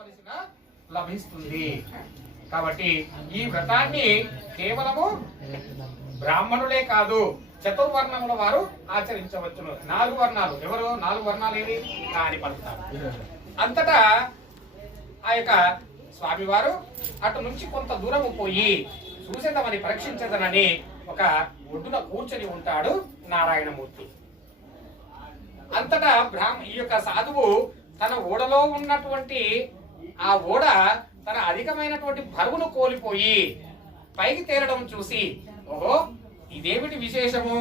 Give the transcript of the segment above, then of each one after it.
కావలసిన లభిస్తుంది. కాబట్టి ఈ వ్రతాన్ని కేవలము బ్రాహ్మణులే కాదు చతుర్వర్ణముల వారు ఆచరించవచ్చును నాలుగు వర్ణాలు. ఎవరు? నాలుగు వర్ణాలు ఏవి? కాని పలుకుతారు అంతటా ఆ యొక్క స్వామివారు అటు నుంచి కొంత దూరము పోయి చూసేదమని పరీక్షించదనని ఒక ఒడ్డున కూర్చొని ఉంటాడు నారాయణమూర్తి. అంతటా బ్రాహ్మ ఈ యొక్క సాధువు తన ఓడలో ఉన్నటువంటి ఆ ఓడ తన అధికమైనటువంటి బరువును కోల్పోయి పైకి తేలడం చూసి ఓహో ఇదేమిటి విశేషము?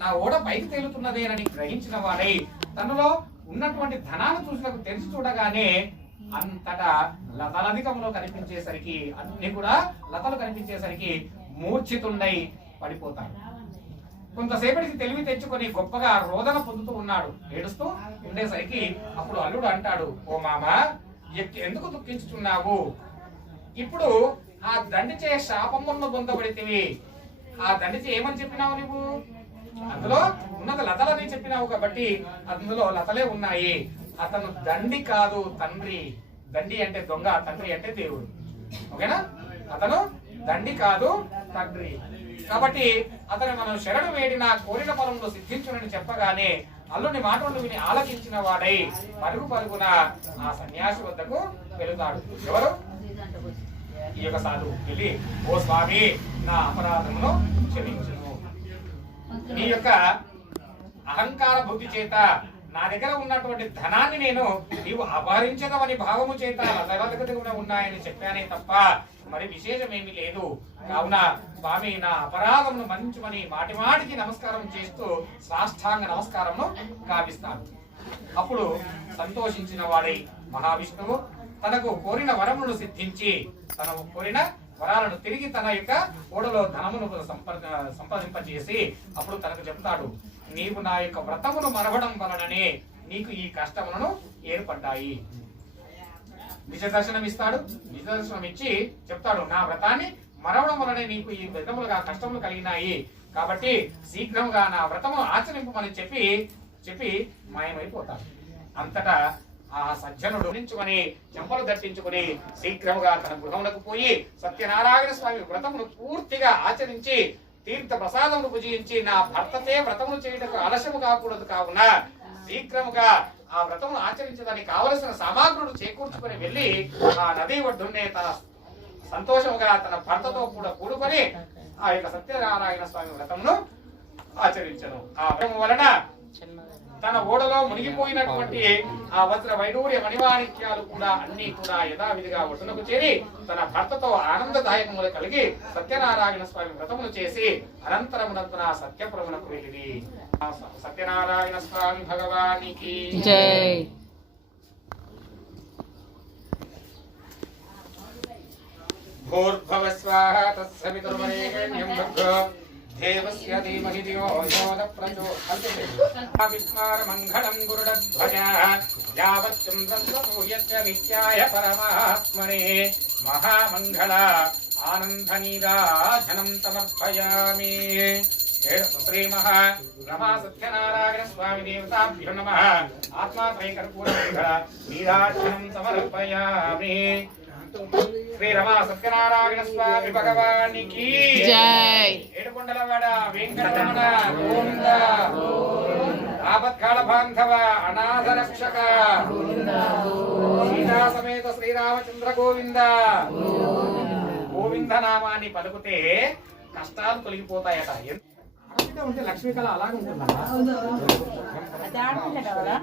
నా ఓడ పైకి తేలుతున్నదేనని గ్రహించిన వాడై తనలో ఉన్నటువంటి ధనాన్ని చూసినకు తెలిసి చూడగానే అంతటా లతలధికంలో కనిపించేసరికి అన్ని కూడా లతలు కనిపించేసరికి మూర్ఛితుండై పడిపోతాడు. కొంతసేపటికి తెలివి తెచ్చుకొని గొప్పగా రోదన పొందుతూ ఉన్నాడు. ఏడుస్తూ ఉండేసరికి అప్పుడు అల్లుడు అంటాడు ఓ మామ ఎందుకు దుఃఖించుచున్నావు? ఇప్పుడు ఆ దండిచే శాపమును పొందబడితివి. ఆ దండిచే ఏమని చెప్పినావు నువ్వు అందులో ఉన్నది లతలని చెప్పినావు కాబట్టి అందులో లతలే ఉన్నాయి. అతను దండి కాదు తండ్రి. దండి అంటే దొంగ తండ్రి అంటే దేవుడు. ఓకేనా? అతను దండి కాదు తండ్రి. కాబట్టి అతను మనం శరణు వేడిన కోరిన ఫలంలో సిద్ధించునని చెప్పగానే అల్లుని మాటలు విని ఆలకించిన వాడై పరుగు పరుగున ఆ సన్యాసి వద్దకు వెళుతాడు. ఎవరు? ఈ యొక్క సాధువు. వెళ్ళి ఓ స్వామి నా అపరాధమును క్షమించును నీ యొక్క అహంకార బుద్ధి చేత నా దగ్గర ఉన్నటువంటి ధనాన్ని నేను నీవు అపహరించదవని భావము చేత లతలతగా ఉన్నాయని చెప్పానే తప్ప మరి విశేషమేమీ లేదు. కావున స్వామి నా అపరాధమును మంచుమని మాటి మాటికి నమస్కారం చేస్తూ సాష్టాంగ నమస్కారమును కావిస్తాను అప్పుడు సంతోషించిన వాడై మహావిష్ణువు తనకు కోరిన వరమును సిద్ధించి తన కోరిన వరాలను తిరిగి తన యొక్క ఓడలో ధనమును సంపద సంపాదింపజేసి అప్పుడు తనకు చెప్తాడు నీవు నా యొక్క వ్రతమును మరవడం వలననే నీకు ఈ కష్టములను ఏర్పడ్డాయి. నిజ దర్శనం ఇస్తాడు. నిజ దర్శనం ఇచ్చి చెప్తాడు నా వ్రతాన్ని మరవడం వలనే నీకు ఈ విధములుగా కష్టములు కలిగినాయి. కాబట్టి శీఘ్రముగా నా వ్రతమును ఆచరింపమని చెప్పి చెప్పి మాయమైపోతాడు. అంతటా ఆ సజ్జనుడు నించుకొని చెంపలు దట్టించుకొని శీఘ్రముగా తన గృహములకు పోయి సత్యనారాయణ స్వామి వ్రతమును పూర్తిగా ఆచరించి తీర్థ ప్రసాదమును భుజించి నా భర్తతే వ్రతమును చేయుటకు ఆలస్యము కాకూడదు కావున శీఘ్రముగా ఆ వ్రతమును ఆచరించడానికి కావలసిన సామాగ్రులు చేకూర్చుకుని వెళ్ళి ఆ నది ఒడ్డునే తన సంతోషముగా తన భర్తతో కూడా కూడుకొని ఆ యొక్క సత్యనారాయణ స్వామి వ్రతమును ఆచరించను. ఆ వ్రతం వలన తన ఓడలో మునిగిపోయినటువంటి ఆ వజ్ర వైడూర్య మణిమాణిక్యాలు కూడా అన్ని కూడా యథావిధిగా ఒడ్డునకు చేరి తన భర్తతో ఆనందదాయకములు కలిగి సత్యనారాయణ స్వామి వ్రతమును చేసి అనంతరమునందున సత్యపురమునకు వెళ్ళింది స- సత్యనారాయణ స్వామి భగవానికి. జై. భూర్భవ స్వాహ తత్సవితుర్వరేణ్యం భర్గో దేవస్య ధీమహి ధియో యో న ప్రచోదయాత్ విష్ణారమంగళం గురుడధ్వజ యావచ్చంద్రం సూర్యస్య నిత్యాయ పరమాత్మనే మహామంగళ ఆనందనీరాజనం సమర్పయామి శ్రీ మహా రమా సత్యనారాయణ శ్రీ రమా సత్యనారాయణ స్వామి భగవానికి. జై. ఏడుకొండలవాడ వెంకటరమణ గోవింద ఆపత్కాల బాంధవ అనాథ రక్షక సీతా సమేత శ్రీరామచంద్ర గోవింద. గోవింద నామాన్ని పలుకుతే కష్టాలు తొలగిపోతాయట. ఉంటే లక్ష్మీ కళ అలాగే ఉంటుందా